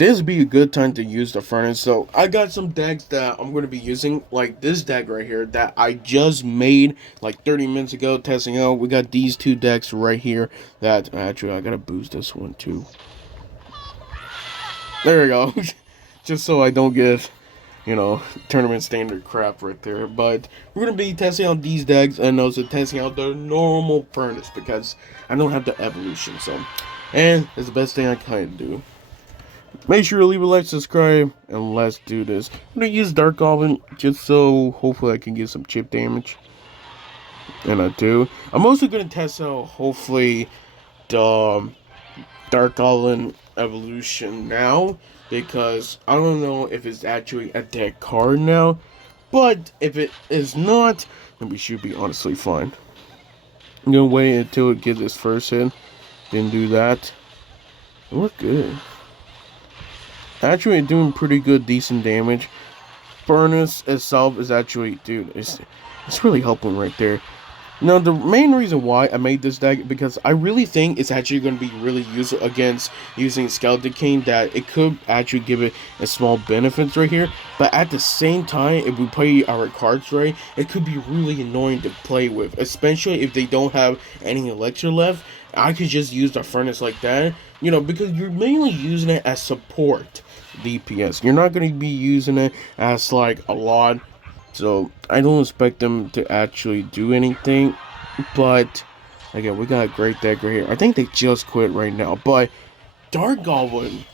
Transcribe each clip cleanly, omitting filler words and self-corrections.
this would be a good time to use the furnace. So I got some decks that I'm going to be using, like this deck right here that I just made like 30 minutes ago testing out. We got these two decks right here that actually I got to boost this one too. There we go. Just so I don't get, tournament standard crap right there. But we're going to be testing out these decks and also testing out the normal furnace because I don't have the evolution. So, and it's the best thing I can do. Make sure to leave a like, subscribe, and let's do this. I'm going to use Dark Goblin just so hopefully I can get some chip damage. And I do. I'm also going to test out hopefully the Dark Goblin evolution now, because I don't know if it's actually a deck card now, but if it is not, then we should be honestly fine. I'm gonna wait until it gets its first hit, then do that. We're good. Actually doing pretty good, decent damage. Furnace itself is actually, dude, it's really helping right there. Now, the main reason why I made this deck, because I really think it's actually going to be really useful against using Skeleton King, that it could actually give it a small benefits right here. But at the same time, if we play our cards right, it could be really annoying to play with, especially if they don't have any elixir left. I could just use the furnace like that, because you're mainly using it as support DPS. You're not going to be using it as like a lot. So I don't expect them to actually do anything, but again, we got a great deck right here. I think they just quit right now, but Dark Goblin,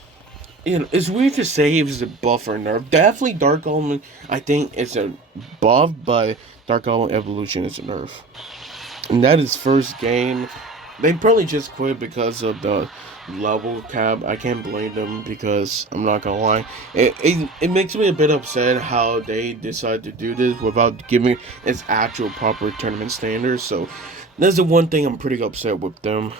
it's weird to say if it's a buff or nerf. Definitely Dark Goblin, I think it's a buff, but Dark Goblin Evolution is a nerf. And that is first game. They probably just quit because of the level cap. I can't blame them because I'm not gonna lie. It makes me a bit upset how they decide to do this without giving its actual proper tournament standards. So that's the one thing I'm pretty upset with them.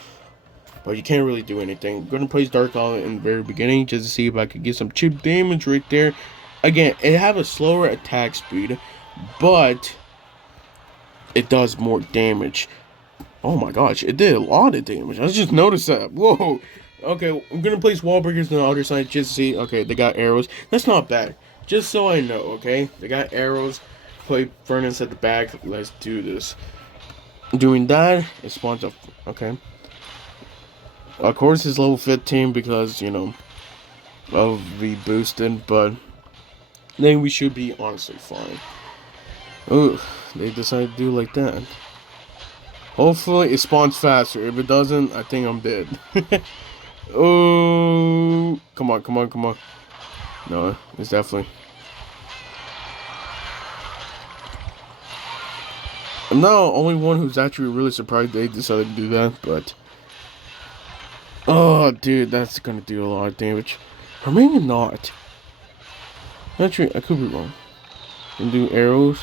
But you can't really do anything. I'm gonna place Dark Goblin in the very beginning just to see if I could get some chip damage right there. Again, it have a slower attack speed, but it does more damage. Oh my gosh, it did a lot of damage. I just noticed that. Whoa. Okay, I'm gonna place wall breakers on the other side just to see. Okay, they got arrows. That's not bad. Just so I know, okay? They got arrows. Play furnace at the back. Let's do this. Doing that, it spawns up. Okay. Of course, it's level 15 because, of the boosted, but then we should be honestly fine. Ooh, they decided to do like that. Hopefully it spawns faster. If it doesn't, I think I'm dead. Oh, come on, come on, come on. No, it's definitely. I'm not the only one who's actually really surprised they decided to do that, but. Oh, dude, that's gonna do a lot of damage. Or maybe not. Actually, I could be wrong. And do arrows.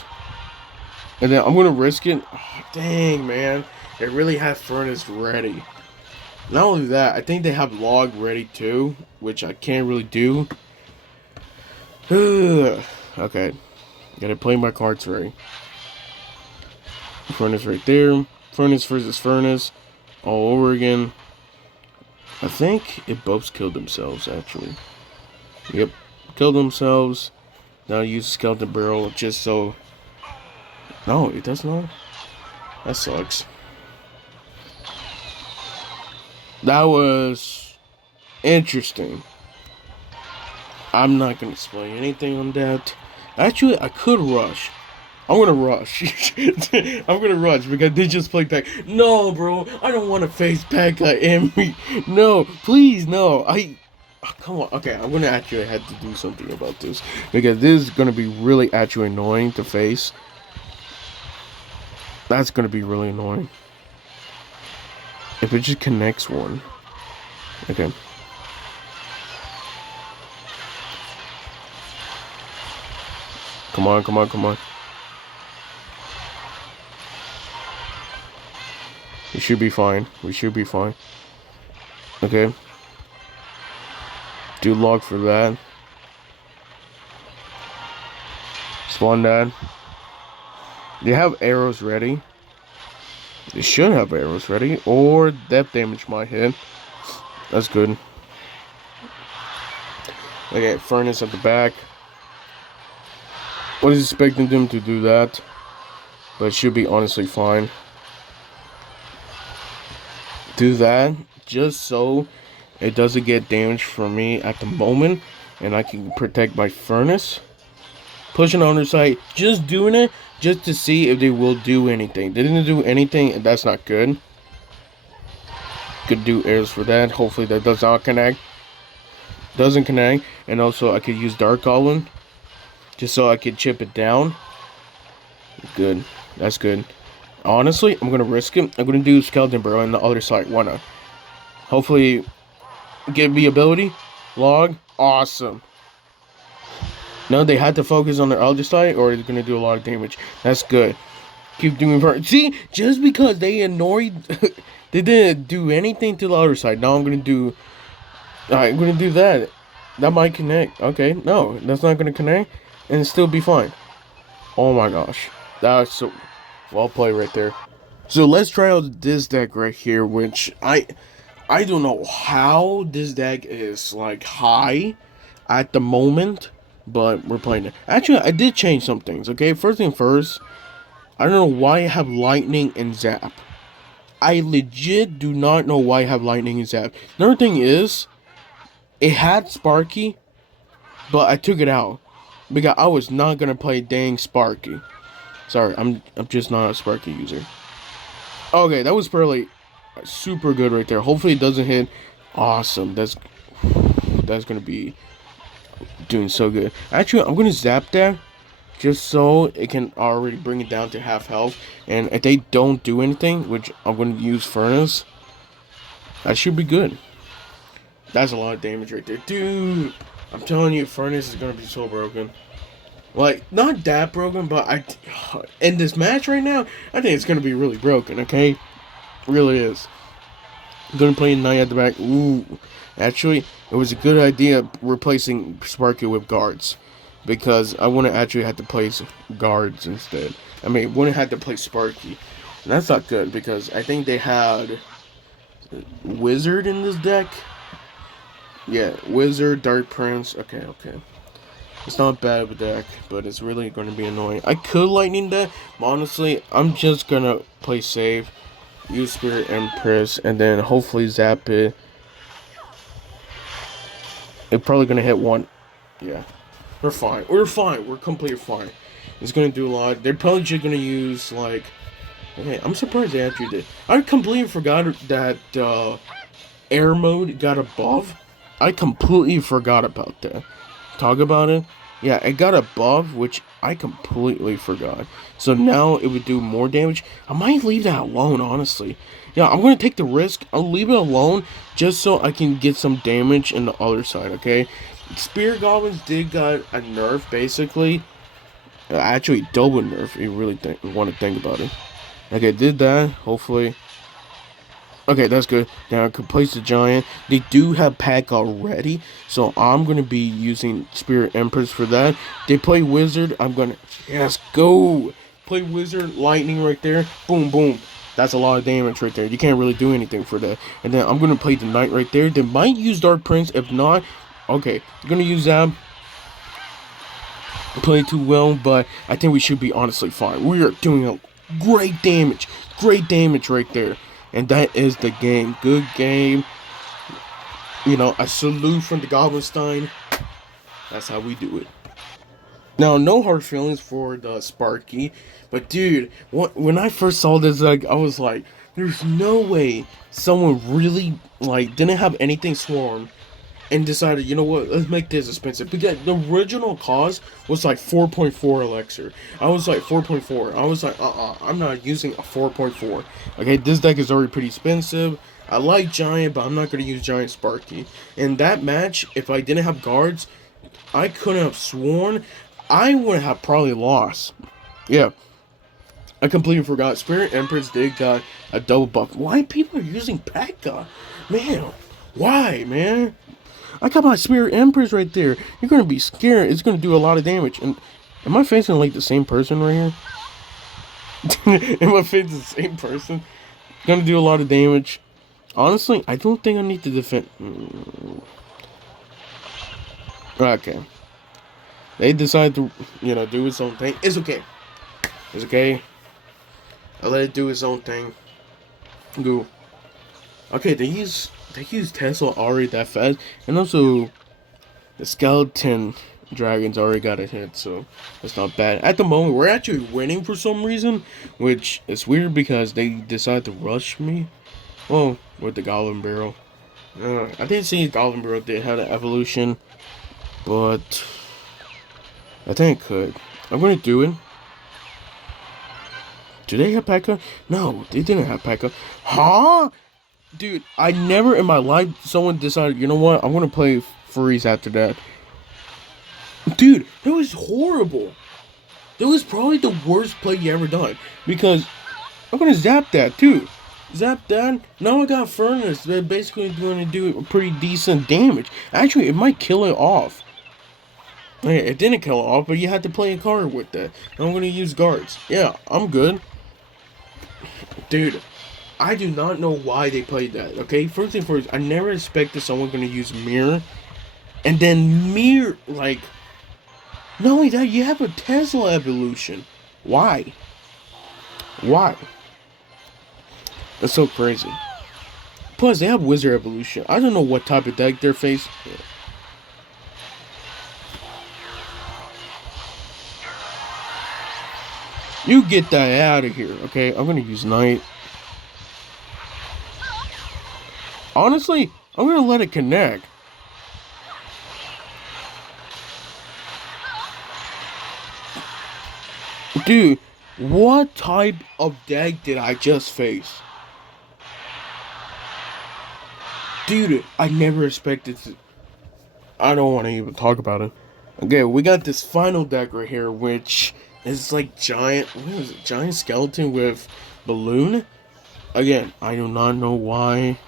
And then I'm gonna risk it. Oh, dang, man. They really have furnace ready. Not only that, I think they have log ready too, which I can't really do. Okay. Gotta play my cards right. Furnace right there. Furnace versus furnace. All over again. I think it both killed themselves, actually. Yep. Killed themselves. Now use skeleton barrel just so. No, it does not. That sucks. That was interesting. I'm not gonna explain anything on that. Actually, I could rush. I'm gonna rush. I'm gonna rush because they just played back. No, bro, I don't want to face P.E.K.K.A. and me. No, please, no. Come on. Okay, I'm gonna actually have to do something about this because this is gonna be really actually annoying to face. That's gonna be really annoying. If it just connects one. Okay. Come on, come on, come on. We should be fine. We should be fine. Okay. Do log for that. Spawn that. They have arrows ready. They should have arrows ready. Or death damage might hit. That's good. Okay, Furnace at the back. Was expecting them to do that, but it should be honestly fine. Do that just so it doesn't get damaged from me at the moment, and I can protect my Furnace. Pushing on their side, just doing it just to see if they will do anything. They didn't do anything, and that's not good. Could do airs for that. Hopefully that does not connect. Doesn't connect, and also I could use Dark Goblin just so I could chip it down. Good, that's good. Honestly, I'm gonna risk it. I'm gonna do Skeleton Burrow on the other side. Why not? Hopefully, get me ability. Log, awesome. No, they had to focus on their other side, or they're gonna do a lot of damage. That's good. Keep doing for see, just because they annoyed, they didn't do anything to the other side. Now I'm gonna do. I'm gonna do that. That might connect. Okay, no, that's not gonna connect, and still be fine. Oh my gosh, that's so well played right there. So let's try out this deck right here, which I don't know how this deck is like high at the moment, but we're playing it. Actually, I did change some things. Okay, first thing first, I don't know why I have Lightning and Zap. I legit do not know why I have Lightning and Zap. Another thing is, it had Sparky, but I took it out because I was not gonna play dang Sparky. Sorry, I'm just not a Sparky user. Okay, that was probably super good right there. Hopefully it doesn't hit. Awesome. That's gonna be doing so good. Actually, I'm gonna zap that just so it can already bring it down to half health. And if they don't do anything, which I'm gonna use Furnace, that should be good. That's a lot of damage right there, dude. I'm telling you, Furnace is gonna be so broken. Like, not that broken, but in this match right now, I think it's gonna be really broken. Okay, it really is. I'm gonna play Knight at the back. Ooh, actually, it was a good idea replacing Sparky with guards, because I wouldn't actually have to place guards instead. I mean, wouldn't have to play Sparky, and that's not good because I think they had Wizard in this deck. Yeah, Wizard, Dark Prince. Okay. It's not bad of a deck, but it's really going to be annoying. I could Lightning deck, but honestly, I'm just going to play safe, use Spirit Empress, and then hopefully zap it. It's probably going to hit one. Yeah, we're fine. We're completely fine. It's going to do a lot. They're probably just going to use, like... Okay, I'm surprised they actually did. I completely forgot that air mode got a buff. I completely forgot about that. Talk about it. Yeah, it got a buff, which I completely forgot. So now it would do more damage. I might leave that alone, honestly. Yeah, I'm going to take the risk. I'll leave it alone just so I can get some damage in the other side, okay? Spirit Goblins did got a nerf, basically. Actually, double nerf, if you really want to think about it. Okay, did that, hopefully. Okay, that's good. Now I can place the giant. They do have pack already, so I'm gonna be using Spirit Empress for that. They play Wizard. I'm gonna go play Wizard. Lightning right there. Boom, boom. That's a lot of damage right there. You can't really do anything for that. And then I'm gonna play the Knight right there. They might use Dark Prince. If not, okay, I'm gonna use that. Play too well, but I think we should be honestly fine. We are doing a great damage right there. And that is the game. Good game. You know, a salute from the Goblinstein. That's how we do it. Now, no hard feelings for the Sparky. But, dude, when I first saw this, like, I was like, there's no way someone really, like, didn't have anything swarm and decided, you know what, let's make this expensive. Because the original cost was like 4.4 elixir. I was like 4.4. I was like, I'm not using a 4.4. Okay, this deck is already pretty expensive. I like Giant, but I'm not going to use Giant Sparky. In that match, if I didn't have guards, I couldn't have sworn. I would have probably lost. Yeah. I completely forgot. Spirit Empress did got a double buff. Why people are using P.E.K.K.A? Man, why, man? I got my Spirit Empress right there. You're gonna be scared. It's gonna do a lot of damage. And am I facing like the same person right here? Am I facing the same person? Gonna do a lot of damage. Honestly, I don't think I need to defend. Okay. They decide to, do its own thing. It's okay. It's okay. I let it do its own thing. Go. Okay, they use Tesla already that fast, and also the skeleton dragons already got a hit, so it's not bad. At the moment, we're actually winning for some reason, which is weird because they decided to rush me. Well, with the Goblin Barrel. I didn't see Goblin Barrel did have an evolution, but I think it could. I'm gonna do it. Do they have P.E.K.K.A? No, they didn't have P.E.K.K.A. Huh? Dude, I never in my life someone decided, you know what, I'm gonna play Freeze after that. Dude, that was horrible. That was probably the worst play you ever done. Because I'm gonna zap that too. Zap that. Now I got Furnace. They're basically going to do pretty decent damage. Actually, it might kill it off. It didn't kill it off, but you had to play a card with that. I'm gonna use guards. Yeah, I'm good. Dude, I do not know why they played that, okay? First and first, I never expected someone gonna use Mirror. And then Mirror, like... Not only that, you have a Tesla evolution. Why? Why? That's so crazy. Plus, they have Wizard evolution. I don't know what type of deck they're facing. You get that out of here, okay? I'm gonna use Knight. Honestly, I'm gonna let it connect. Dude, what type of deck did I just face? Dude, I never expected to... I don't want to even talk about it. Okay, we got this final deck right here, which is like giant... What is it? Giant skeleton with balloon? Again, I do not know why,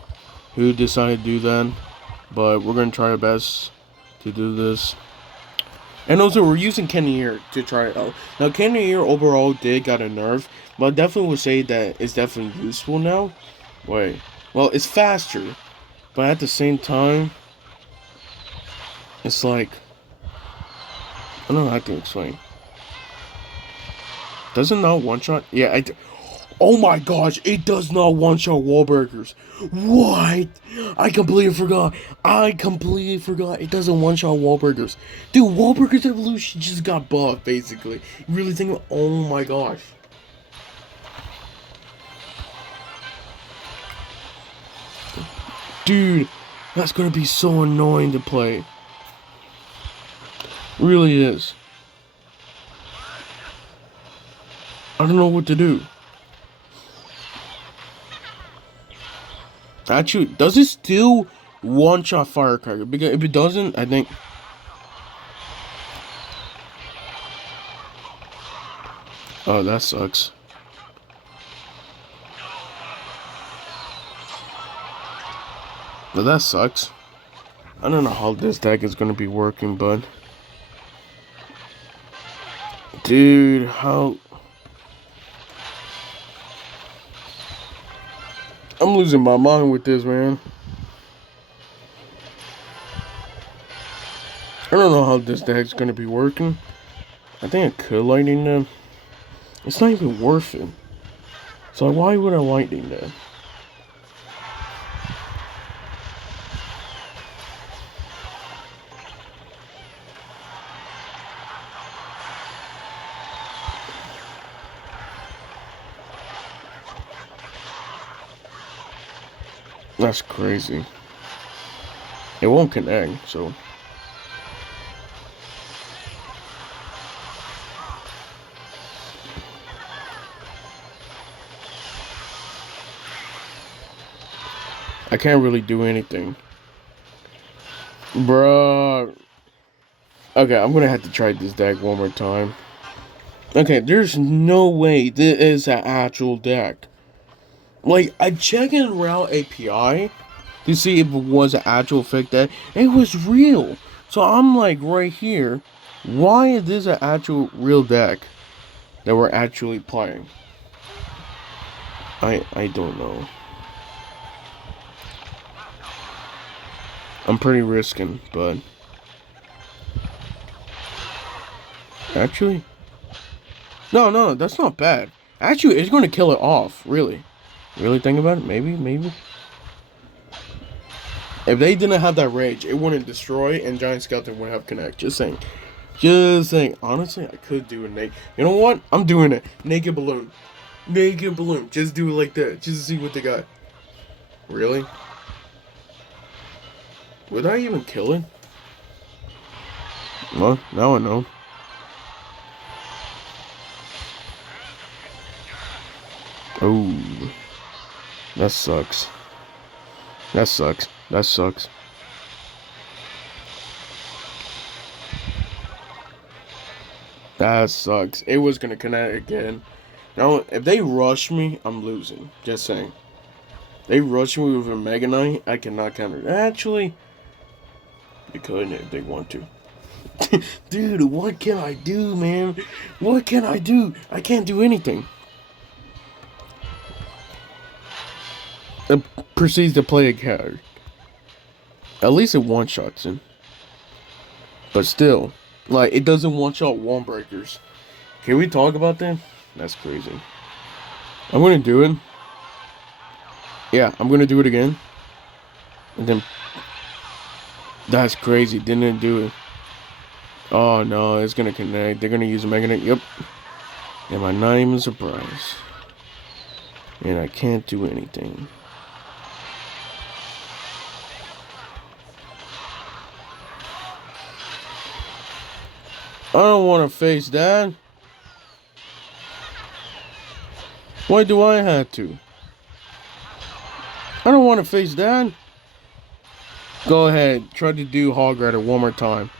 who decided to do that, but we're going to try our best to do this. And also, we're using Cannoneer to try it out. Now, Cannoneer overall did got a nerf, but I definitely would say that it's definitely useful now. Wait. Well, it's faster, but at the same time, it's like... I don't know how to explain. Does it not one-shot? Yeah, oh my gosh, it does not one-shot wall breakers. What? I completely forgot. It doesn't one-shot wall breakers. Dude, wall breakers evolution just got buffed, basically. You really think of, oh my gosh. Dude, that's gonna be so annoying to play. Really is. I don't know what to do. Actually, does it still one-shot Firecracker? Because if it doesn't, I think... Oh, that sucks. But that sucks. I don't know how this deck is gonna be working, but... Dude, how... I'm losing my mind with this, man. I don't know how this deck's gonna be working. I think I could lightning them. It's not even worth it. So why would I lightning them? That's crazy. It won't connect, so... I can't really do anything. Bruh. Okay, I'm gonna have to try this deck one more time. Okay, there's no way this is an actual deck. Like, I checked in Route API to see if it was an actual fake deck. It was real. So I'm like, right here, why is this an actual real deck that we're actually playing? I don't know. I'm pretty risking, but Actually, no, that's not bad. Actually, it's going to kill it off. Really, really think about it. Maybe. If they didn't have that rage, it wouldn't destroy, and Giant Skeleton would have connect. Just saying. Just saying. Honestly, I could do a naked. You know what? I'm doing it. Naked balloon. Naked balloon. Just do it like that. Just to see what they got. Really? Would I even kill it? Well, now I know. Oh. That sucks. That sucks. That sucks. That sucks. It was gonna connect again. Now, if they rush me, I'm losing. Just saying. They rush me with a Mega Knight, I cannot counter it. Actually, they could if they want to. Dude, what can I do, man? What can I do? I can't do anything. It proceeds to play a card. At least it one-shots him. But still, like, it doesn't one-shot wall breakers. Can we talk about that? That's crazy. I'm gonna do it. Yeah, I'm gonna do it again. And then... That's crazy. Didn't do it. Oh, no. It's gonna connect. They're gonna use a Mega Knight. Yep. And I'm not even surprised. And I can't do anything. I don't want to face that. Why do I have to? I don't want to face that. Go ahead. Try to do Hog Rider one more time.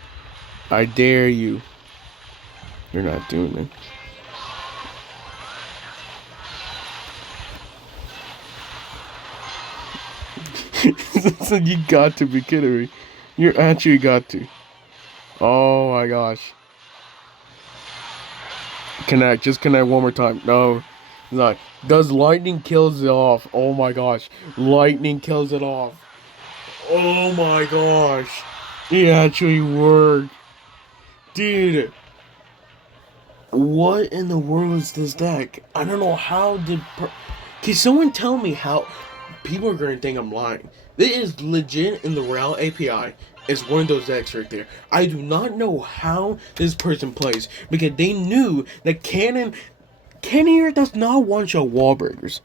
I dare you. You're not doing it. So you got to be kidding me. You actually got to. Oh my gosh. Connect. Just connect one more time. No. No. Does lightning kills it off? Oh my gosh. Lightning kills it off. Oh my gosh. It actually worked. Dude. What in the world is this deck? I don't know how did... Can someone tell me how... People are going to think I'm lying. This is legit in the Real API. It's one of those decks right there. I do not know how this person plays. Because they knew that Cannon here does not one-shot wall breakers.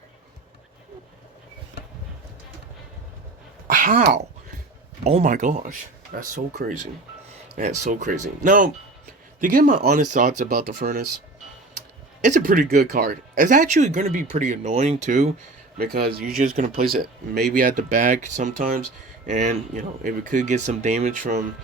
How? Oh my gosh. That's so crazy. That's so crazy. Now, to get my honest thoughts about the Furnace, it's a pretty good card. It's actually going to be pretty annoying too, because you're just going to place it maybe at the back sometimes, and you know, if it could get some damage from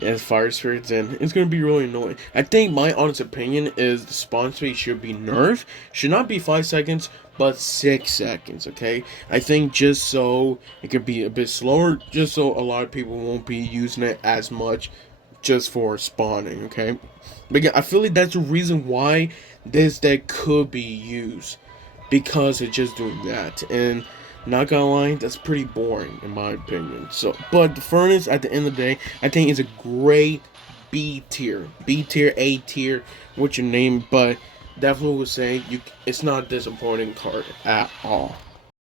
as fire spirits, and it's going to be really annoying. I think my honest opinion is the spawn speed should be nerfed. Should not be 5 seconds, but 6 seconds, okay? I think just so it could be a bit slower, just so a lot of people won't be using it as much just for spawning, okay? But yeah, I feel like that's the reason why this deck could be used, because it's just doing that. And not gonna lie, that's pretty boring in my opinion. So, but the Furnace at the end of the day, I think is a great B tier, A tier, what you name, but definitely would say it's not a disappointing card at all.